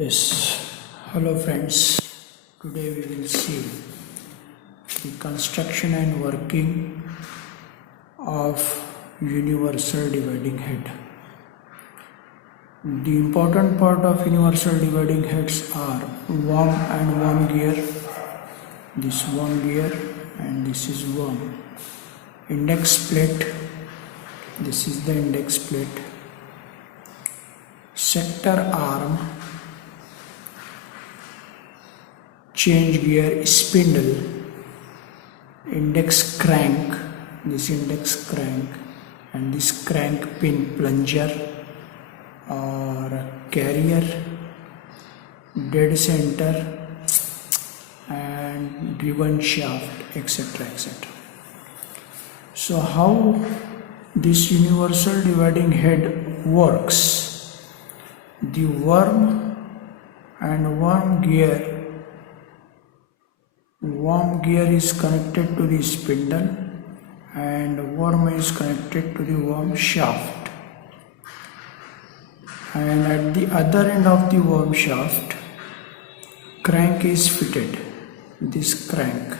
Yes, hello friends. Today we will see the construction and working of universal dividing head. The important part of universal dividing heads are worm and worm gear. This worm gear and this is worm. Index plate. This is the index plate. Sector arm. Change gear spindle, index crank, this index crank, and this crank pin plunger or carrier, dead center and driven shaft, etc. etc. So how this universal dividing head works? The worm and worm gear is connected to the spindle and worm is connected to the worm shaft, and at the other end of the worm shaft crank is fitted, this crank,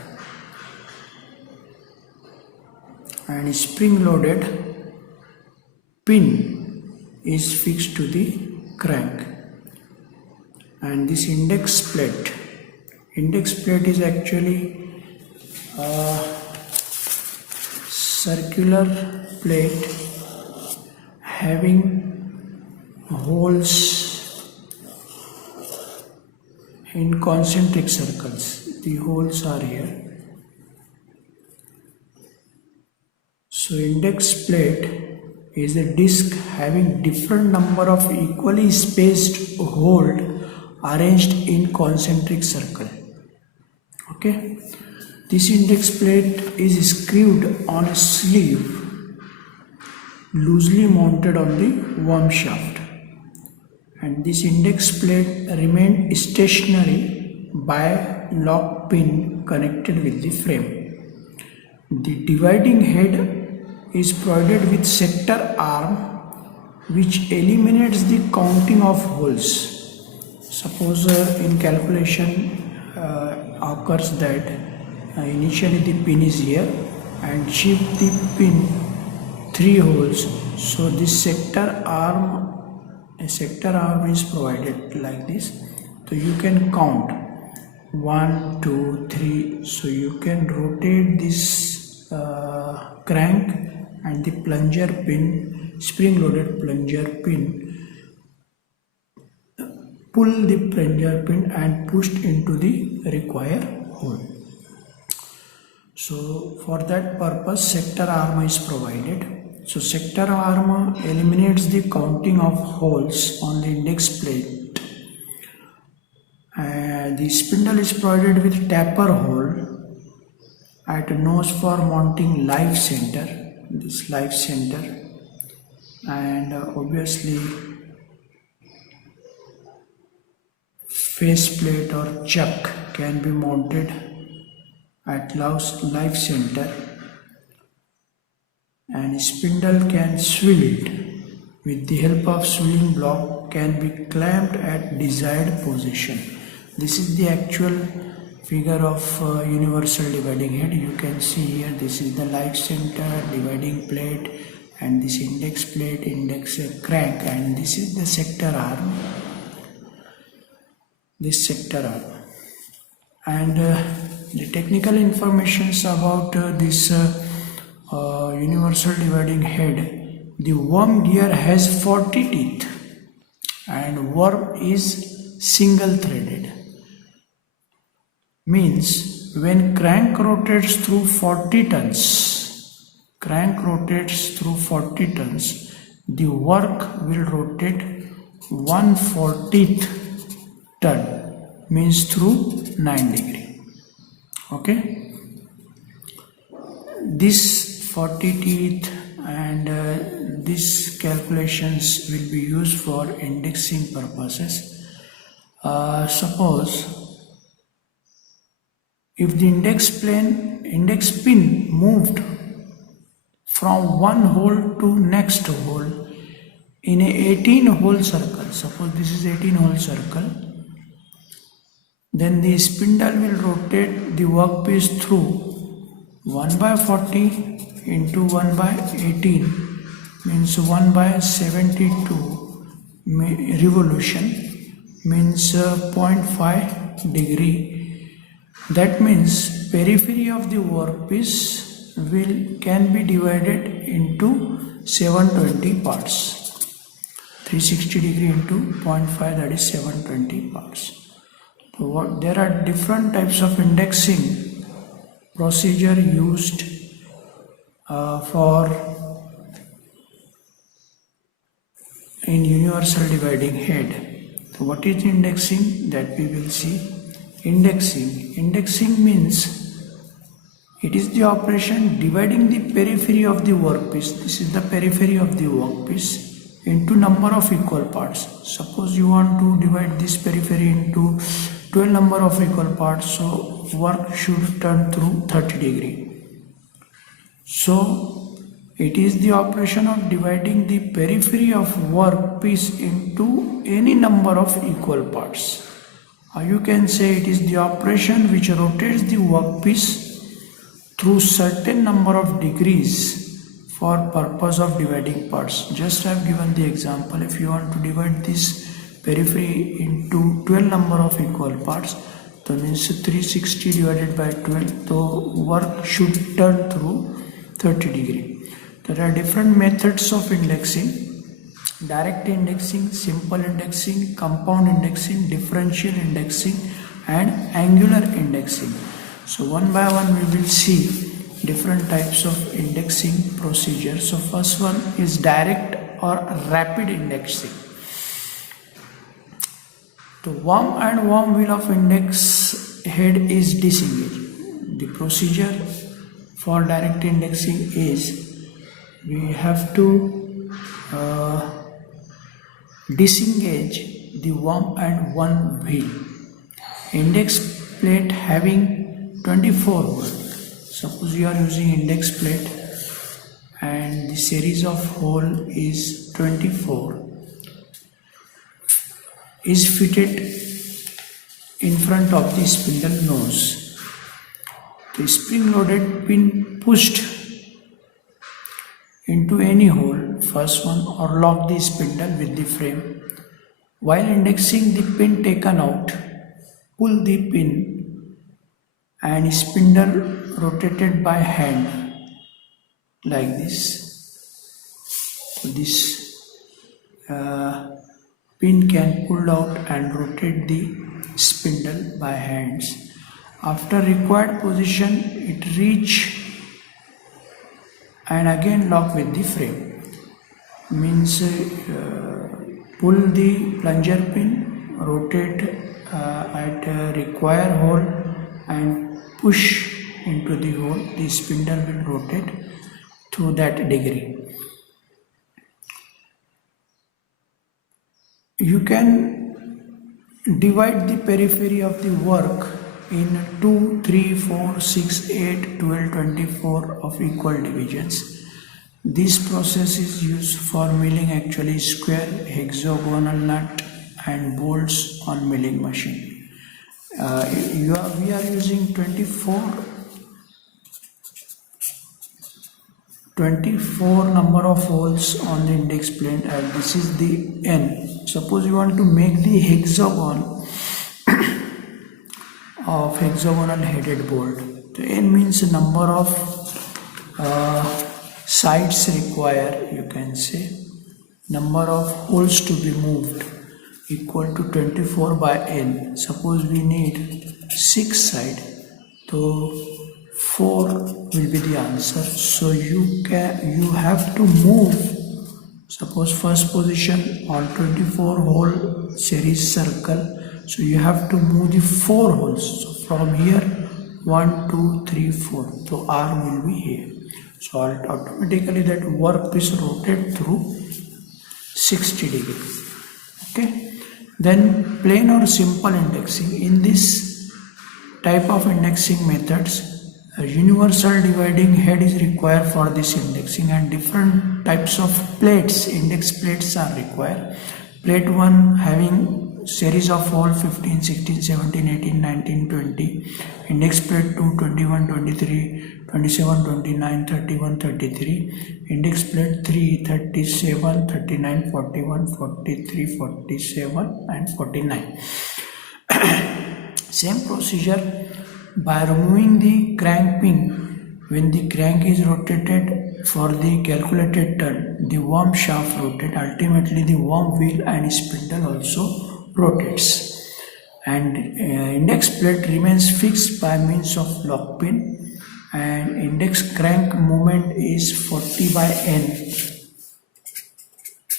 and spring loaded pin is fixed to the crank. And this index plate is actually a circular plate having holes in concentric circles. The holes are here. So index plate is a disc having different number of equally spaced holes arranged in concentric circle. Okay, this index plate is screwed on a sleeve loosely mounted on the worm shaft, and this index plate remains stationary by lock pin connected with the frame. The dividing head is provided with sector arm which eliminates the counting of holes. Suppose in calculation occurs that initially the pin is here and chip the pin 3 holes, so this sector arm is provided like this, so you can count 1 2 3, so you can rotate this crank and the plunger pin, spring loaded plunger pin, pull the plunger pin and pushed into the required hole. So for that purpose sector arm is provided. So sector arm eliminates the counting of holes on the index plate. The spindle is provided with taper hole at nose for mounting live center, this live center, and obviously face plate or chuck can be mounted at live center, and spindle can swivel with the help of swiveling block, can be clamped at desired position. This is the actual figure of universal dividing head. You can see here, this is the live center, dividing plate, and this index plate, index crank, and this is the sector arm. This sector arm, and the technical informations about this universal dividing head. The worm gear has 40 teeth and worm is single threaded. Means when crank rotates through 40 tons, the work will rotate 1/40th turn, means through 9 degree. Okay, this 40 teeth and these calculations will be used for indexing purposes. Suppose if the index pin moved from one hole to next hole in a 18 hole circle, suppose this is 18 hole circle, then the spindle will rotate the workpiece through 1 by 40 into 1 by 18 means 1 by 72 revolution means 0.5 degree. That means periphery of the workpiece can be divided into 720 parts. 360 degree into 0.5, that is 720 parts. So there are different types of indexing procedure used for in universal dividing head. So what is indexing? That we will see. Indexing means it is the operation dividing the periphery of the workpiece. This is the periphery of the workpiece into number of equal parts. Suppose you want to divide this periphery into 12 number of equal parts, so work should turn through 30 degree. So it is the operation of dividing the periphery of workpiece into any number of equal parts. Or you can say it is the operation which rotates the workpiece through certain number of degrees for purpose of dividing parts. Just I have given the example. If you want to divide this periphery into 12 number of equal parts, that means 360 divided by 12, the work should turn through 30 degree. There are different methods of indexing: direct indexing, simple indexing, compound indexing, differential indexing, and angular indexing. So one by one we will see different types of indexing procedures. So first one is direct or rapid indexing. The worm and worm wheel of index head is disengaged. The procedure for direct indexing is we have to disengage the worm and one wheel. Index plate having 24 holes. Suppose you are using index plate and the series of hole is 24, is fitted in front of the spindle nose. The spring loaded pin pushed into any hole, first one, or lock the spindle with the frame. While indexing, the pin taken out, pull the pin and spindle rotated by hand like this. So this pin can pull out and rotate the spindle by hands. After required position, it reach and again lock with the frame. Means pull the plunger pin, rotate at required hole and push into the hole. The spindle will rotate through that degree. You can divide the periphery of the work in 2, 3, 4, 6, 8, 12, 24 of equal divisions. This process is used for milling actually square, hexagonal nut and bolts on milling machine. We are using 24 number of holes on the index plate, and this is the N. Suppose you want to make the hexagon of hexagonal headed bolt. The N means the number of sides required, you can say, number of holes to be moved, equal to 24 by N. Suppose we need 6 sides, so 4 will be the answer. So you have to move, suppose first position on 24 hole series circle, so you have to move the 4 holes. So from here 1, 2, 3, 4, so R will be here. So automatically that workpiece rotate through 60 degrees. Okay. Then plain or simple indexing. In this type of indexing methods, a universal dividing head is required for this indexing, and different types of plates, index plates, are required. Plate 1 having series of hole 15, 16, 17, 18, 19, 20, index plate 2, 21, 23, 27, 29, 31, 33, index plate 3, 37, 39, 41, 43, 47 and 49. Same procedure by removing the crank pin. When the crank is rotated for the calculated turn, the worm shaft rotates. Ultimately, the worm wheel and spindle also rotates. And index plate remains fixed by means of lock pin. And index crank movement is 40 by N.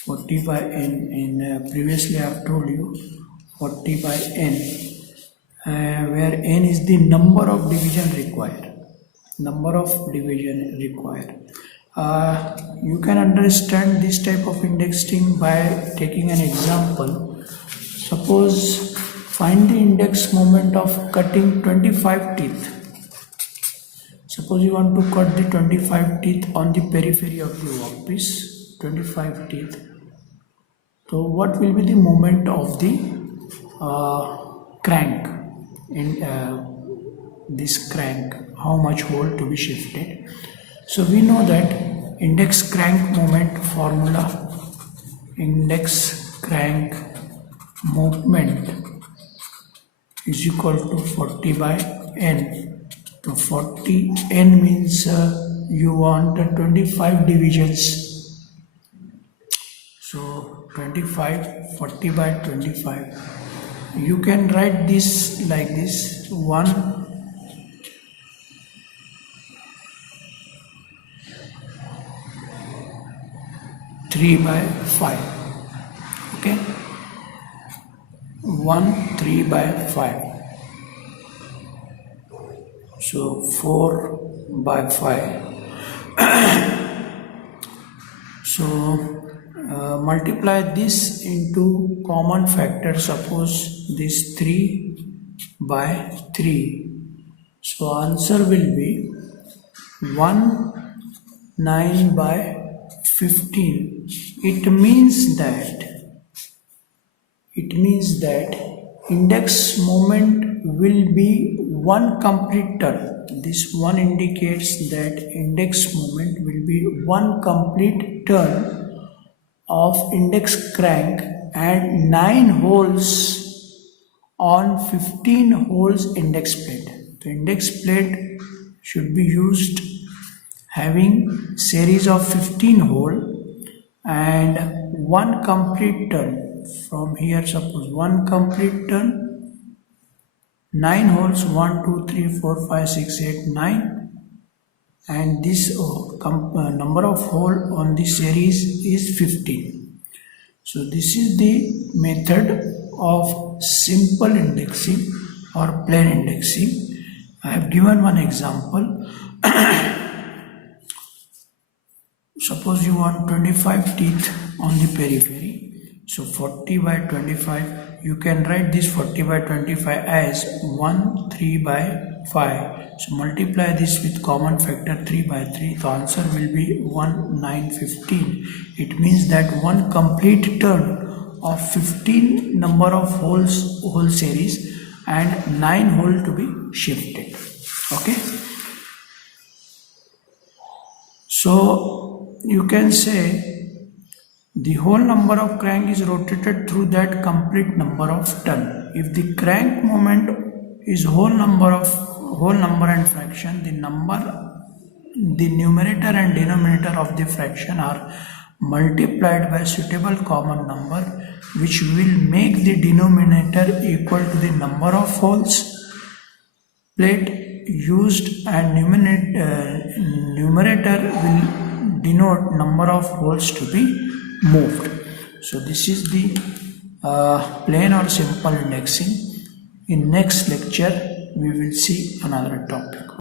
40 by N. In previously I have told you 40 by N, where N is the number of division required. You can understand this type of indexing by taking an example. Suppose find the index moment of cutting 25 teeth. Suppose you want to cut the 25 teeth on the periphery of the workpiece, 25 teeth. So what will be the moment of the crank in this crank, how much hole to be shifted? So we know that index crank moment formula, index crank movement is equal to 40 by N. So 40 N means you want 25 divisions. So 25, 40 by 25. You can write this like this: 1 3 by 5. Okay, 1 3 by 5. So 4 by 5. So multiply this into common factor. Suppose this 3 by 3. So answer will be 9 by 15. It means that index moment will be one complete turn. This one indicates that index moment will be one complete turn of index crank and 9 holes on 15 holes index plate. The index plate should be used having series of 15 hole and one complete turn. From here, suppose one complete turn, 9 holes, 1 2 3 4 5 6 8 9, and this number of hole on the series is 15. So this is the method of simple indexing or plain indexing. I have given one example. Suppose you want 25 teeth on the periphery. So 40 by 25, you can write this 40 by 25 as 1 3 by 5. So multiply this with common factor 3 by 3. The answer will be 1 9 15. It means that one complete turn of 15 number of holes, whole series, and 9 hole to be shifted. Okay. So you can say the whole number of crank is rotated through that complete number of turn. If the crank moment is whole number and fraction, the numerator and denominator of the fraction are multiplied by suitable common number, which will make the denominator equal to the number of holes plate used, and numerator will denote number of holes to be moved. So this is the plain or simple indexing. In next lecture we will see another topic.